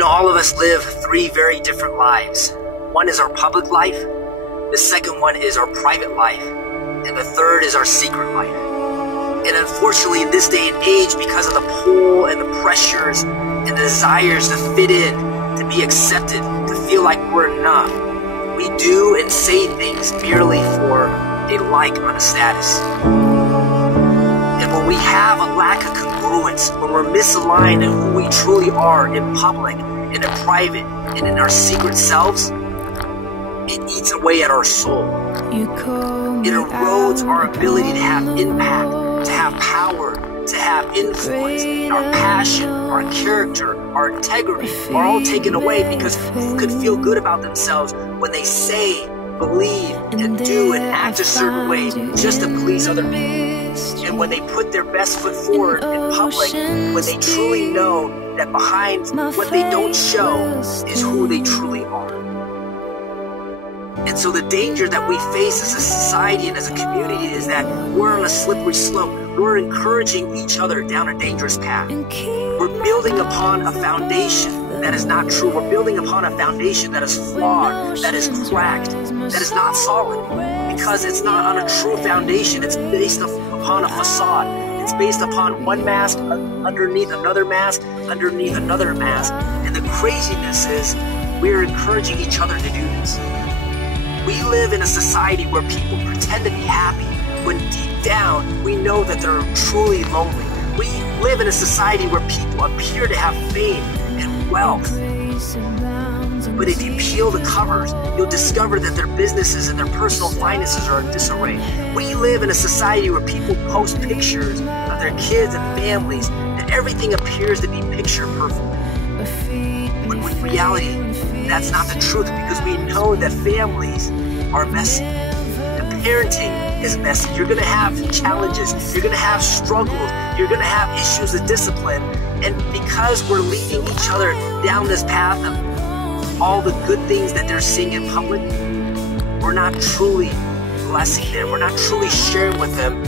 All of us live three very different lives. One is our public life, the second one is our private life, and the third is our secret life. And unfortunately, in this day and age, because of the pull and the pressures and the desires to fit in, to be accepted, to feel like we're enough, we do and say things merely for a like on a status. And when we have a lack of congruence, when we're misaligned in who we truly are in public, in a private, and in our secret selves, it eats away at our soul. It erodes our ability to have impact, to have power, to have influence. Our passion, our character, our integrity are all taken away because who could feel good about themselves when they say, believe, and do and act a certain way just to please other people? And when they put their best foot forward in public, when they truly know that behind what they don't show is who they truly are. And so the danger that we face as a society and as a community is that we're on a slippery slope. We're encouraging each other down a dangerous path. We're building upon a foundation that is not true. We're building upon a foundation that is flawed, that is cracked, that is not solid, because it's not on a true foundation. It's based upon a facade. It's based upon one mask underneath another mask, underneath another mask. And the craziness is we're encouraging each other to do this. We live in a society where people pretend to be happy when deep down we know that they're truly lonely. We live in a society where people appear to have fame and wealth. But if you peel the covers, you'll discover that their businesses and their personal finances are in disarray. We live in a society where people post pictures of their kids and families, and everything appears to be picture perfect. When in reality, that's not the truth, because we know that families are messy. And parenting is messy. You're going to have challenges. You're going to have struggles. You're going to have issues of discipline. And because we're leading each other down this path of all the good things that they're seeing in public, we're not truly blessing them. We're not truly sharing with them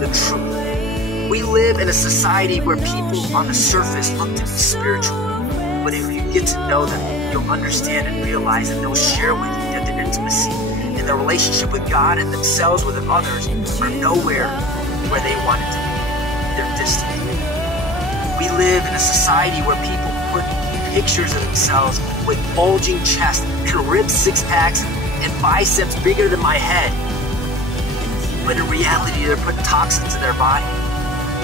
the truth. We live in a society where people on the surface look to be spiritual. But if you get to know them, you'll understand and realize that they'll share with you that their intimacy and their relationship with God and themselves with others are nowhere where they want it to be. They're distant. We live in a society where people put pictures of themselves with bulging chests and ripped six-packs and biceps bigger than my head. But in reality, they're putting toxins in their body.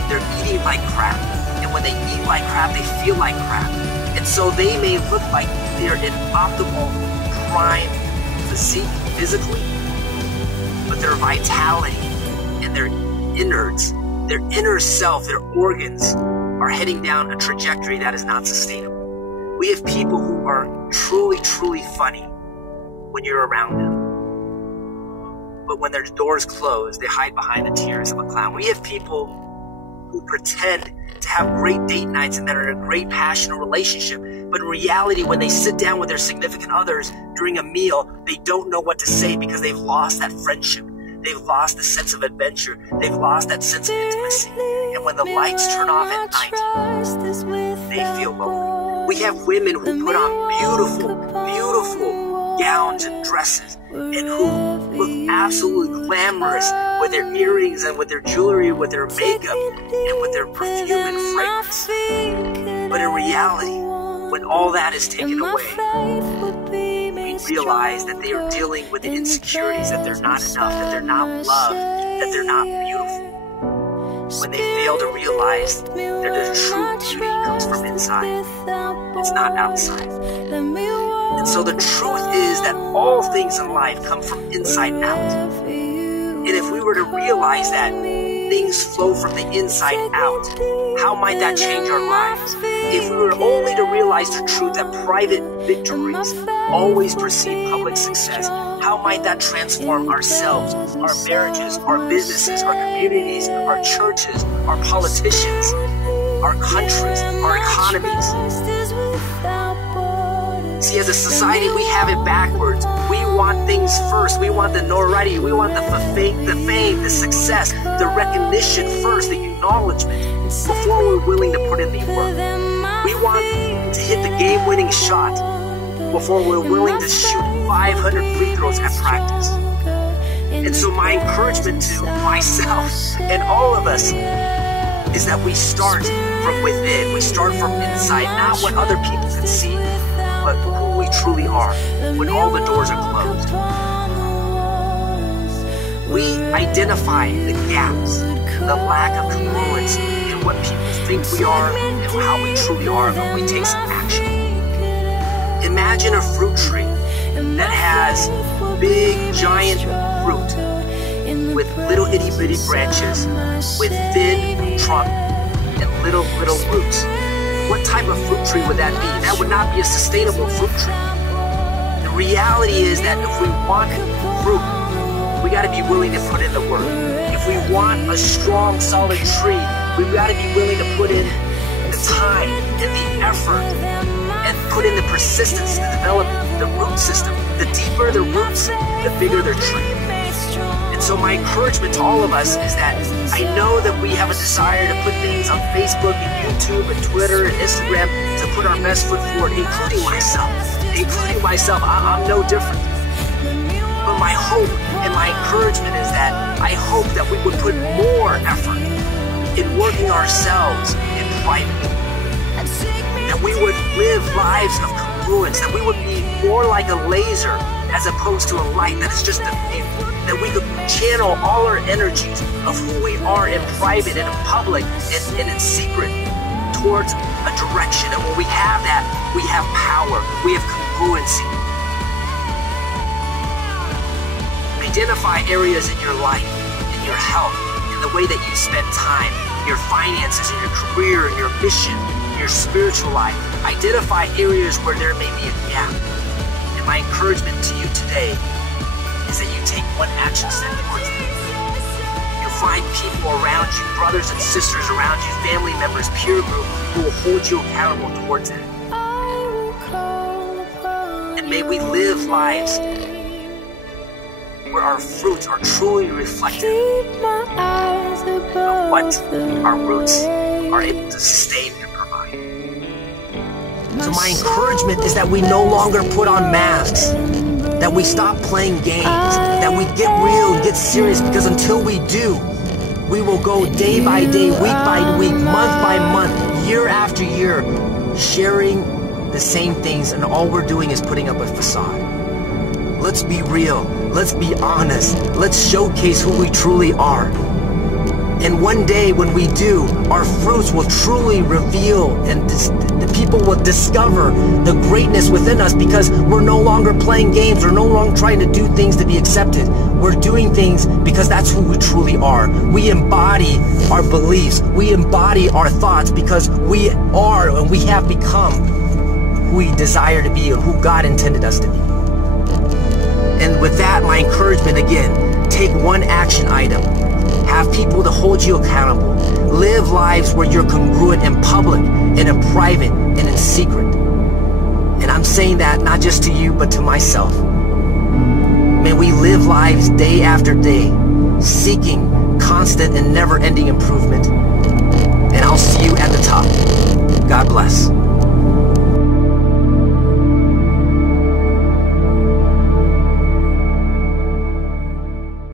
They're eating like crap. And when they eat like crap, they feel like crap. And so they may look like they're in optimal prime physique physically, but their vitality and their innards, their inner self, their organs are heading down a trajectory that is not sustainable. We have people who are truly, truly funny when you're around them. But when their doors close, they hide behind the tears of a clown. We have people who pretend to have great date nights and that are in a great passionate relationship, but in reality, when they sit down with their significant others during a meal, they don't know what to say because they've lost that friendship. They've lost the sense of adventure. They've lost that sense of intimacy. And when the lights turn off at night, they feel lonely. We have women who put on beautiful, beautiful gowns and dresses and who look absolutely glamorous with their earrings and with their jewelry, with their makeup and with their perfume and fragrance. But in reality, when all that is taken away, we realize that they are dealing with the insecurities, that they're not enough, that they're not loved, that they're not beautiful. When they fail to realize that their true beauty comes from inside, it's not outside. And so the truth is that all things in life come from inside out. And if we were to realize that things flow from the inside out, how might that change our lives? If we were only to realize the truth that private victories always precede public success, how might that transform ourselves, our marriages, our businesses, our communities, our churches, our politicians, our countries, our economies? See, as a society, we have it backwards. We want things first. We want the notoriety. We want the fame, the success, the recognition first, the acknowledgement, before we're willing to put in the work. We want to hit the game-winning shot before we're willing to shoot 500 free throws at practice. And so my encouragement to myself and all of us is that we start from within. We start from inside, not what other people can see, but who we truly are when all the doors are closed. We identify the gaps, the lack of congruence in what people think we are and how we truly are when we take some action. Imagine a fruit tree that has big, giant fruit with little itty-bitty branches, with thin trunk and little roots. What type of fruit tree would that be? That would not be a sustainable fruit tree. The reality is that if we want fruit, we got to be willing to put in the work. If we want a strong, solid tree, we've got to be willing to put in the time and the effort and put in the persistence to develop the root system. The deeper the roots, the bigger their tree. And so my encouragement to all of us is that I know that we have a desire to put things on Facebook and YouTube and Twitter and Instagram to put our best foot forward, including myself. I'm no different. But my hope and my encouragement is that I hope that we would put more effort in working ourselves in private. That we would live lives of congruence, that we would be more like a laser as opposed to a light that is just a beam, that we could channel all our energies of who we are in private and in public and in secret towards a direction. And when we have that, we have power, we have congruency. Identify areas in your life, in your health, in the way that you spend time, your finances, in your career, in your mission, in your spiritual life. Identify areas where there may be a gap. And my encouragement to you today is that you take one action step towards it. You'll find people around you, brothers and sisters around you, family members, peer group, who will hold you accountable towards it. And may we live lives where our fruits are truly reflective of what our roots are able to sustain and provide. So my encouragement is that we no longer put on masks, that we stop playing games, that we get real and get serious, because until we do, we will go day by day, week by week, month by month, year after year, sharing the same things, and all we're doing is putting up a facade. Let's be real. Let's be honest. Let's showcase who we truly are. And one day when we do, our fruits will truly reveal and the people will discover the greatness within us, because we're no longer playing games. We're no longer trying to do things to be accepted. We're doing things because that's who we truly are. We embody our beliefs. We embody our thoughts because we are and we have become who we desire to be and who God intended us to be. And with that, my encouragement again, take one action item. Have people to hold you accountable. Live lives where you're congruent in public and in private and in secret. And I'm saying that not just to you, but to myself. May we live lives day after day, seeking constant and never-ending improvement. And I'll see you at the top. God bless.